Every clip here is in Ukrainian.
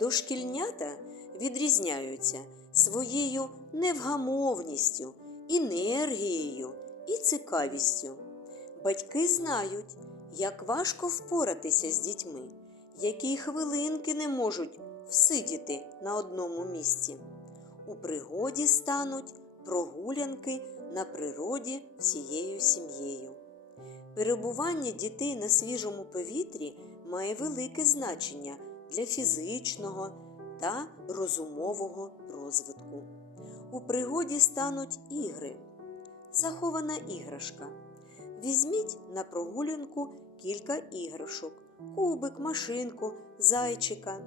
Дошкільнята відрізняються своєю невгамовністю, енергією і цікавістю. Батьки знають, як важко впоратися з дітьми, які хвилинки не можуть всидіти на одному місці. У пригоді стануть прогулянки на природі всією сім'єю. Перебування дітей на свіжому повітрі має велике значення для фізичного та розумового розвитку. У пригоді стануть ігри, захована іграшка. Візьміть на прогулянку кілька іграшок, кубик, машинку, зайчика.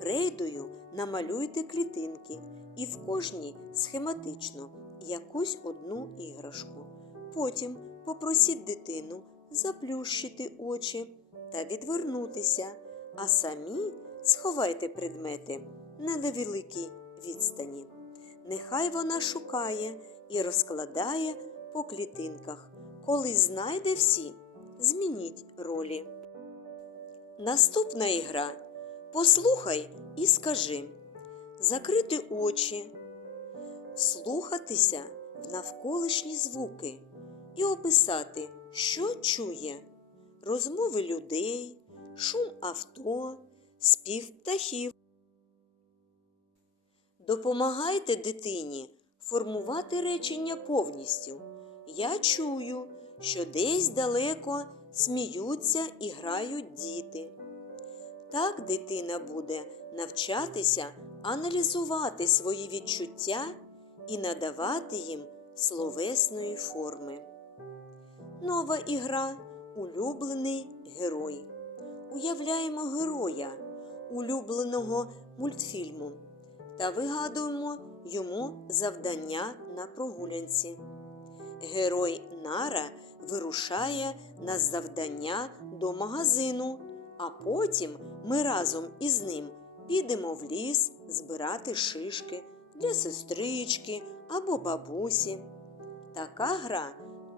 Крейдою намалюйте клітинки і в кожній схематично якусь одну іграшку. Потім попросіть дитину заплющити очі та відвернутися, а самі сховайте предмети на невеликій відстані. Нехай вона шукає і розкладає по клітинках. Коли знайде всі, змініть ролі. Наступна ігра. Послухай і скажи. Закрити очі, вслухатися в навколишні звуки і описати, що чує розмови людей, шум авто, спів птахів. Допомагайте дитині формувати речення повністю. Я чую, що десь далеко сміються і грають діти. Так дитина буде навчатися аналізувати свої відчуття і надавати їм словесної форми. Нова ігра Улюблений герой. Уявляємо героя улюбленого мультфільму та вигадуємо йому завдання на прогулянці. Герой Нара вирушає на завдання до магазину, а потім ми разом із ним підемо в ліс збирати шишки для сестрички або бабусі. Така гра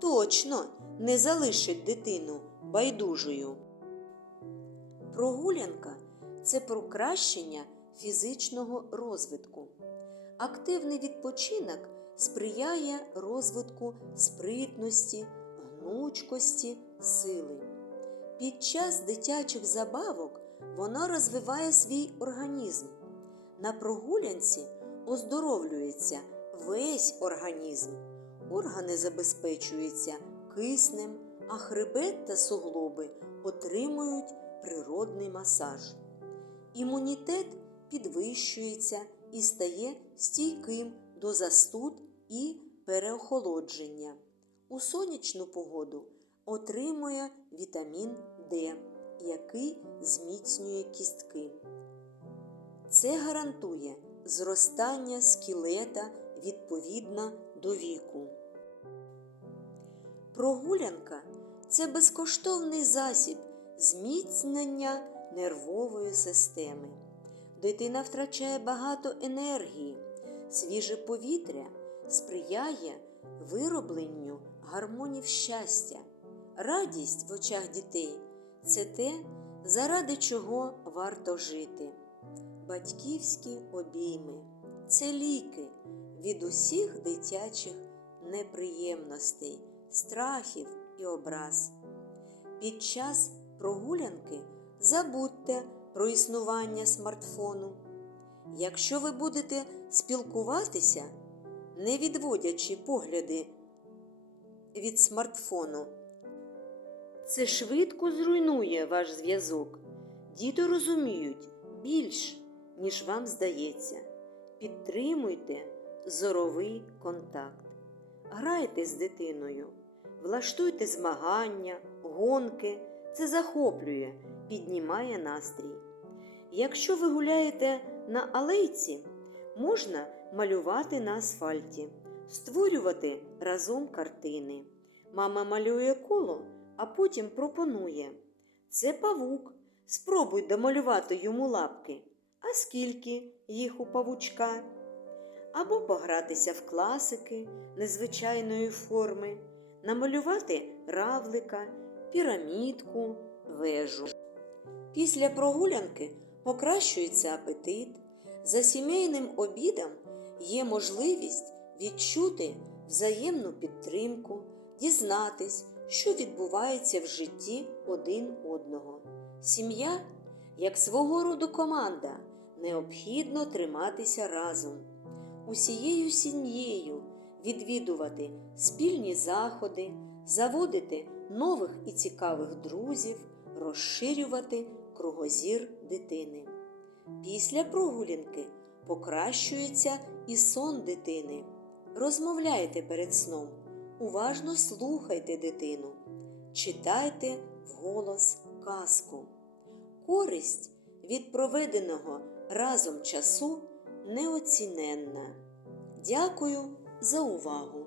точно не залишить дитину байдужою. Прогулянка це покращення фізичного розвитку. Активний відпочинок сприяє розвитку спритності, гнучкості, сили. Під час дитячих забавок вона розвиває свій організм. На прогулянці оздоровлюється весь організм. Органи забезпечуються киснем, а хребет та суглоби отримують природний масаж. Імунітет підвищується і стає стійким до застуд і переохолодження. У сонячну погоду отримує вітамін Д, який зміцнює кістки. Це гарантує зростання скелета відповідно до віку. Прогулянка це безкоштовний засіб зміцнення нервової системи. Дитина втрачає багато енергії, свіже повітря сприяє виробленню гармонів щастя. Радість в очах дітей це те, заради чого варто жити. Батьківські обійми це ліки від усіх дитячих неприємностей, страхів і образ. Під час прогулянки забудьте про існування смартфону. Якщо ви будете спілкуватися, не відводячи погляди від смартфону, це швидко зруйнує ваш зв'язок. Діти розуміють більш, ніж вам здається. Підтримуйте зоровий контакт. Грайте з дитиною, влаштуйте змагання, гонки. Це захоплює, піднімає настрій. Якщо ви гуляєте на алейці, можна малювати на асфальті, створювати разом картини. Мама малює коло, а потім пропонує. Це павук. Спробуй домалювати йому лапки. А скільки їх у павучка? Або погратися в класики незвичайної форми, намалювати равлика, пірамідку, вежу. Після прогулянки покращується апетит. За сімейним обідом є можливість відчути взаємну підтримку, дізнатись, що відбувається в житті один одного. Сім'я, як свого роду команда, необхідно триматися разом. Усією сім'єю відвідувати спільні заходи, заводити нових і цікавих друзів, розширювати кругозір дитини. Після прогулянки покращується і сон дитини. Розмовляйте перед сном, уважно слухайте дитину, читайте вголос казку. Користь від проведеного разом часу неоціненна. Дякую за увагу!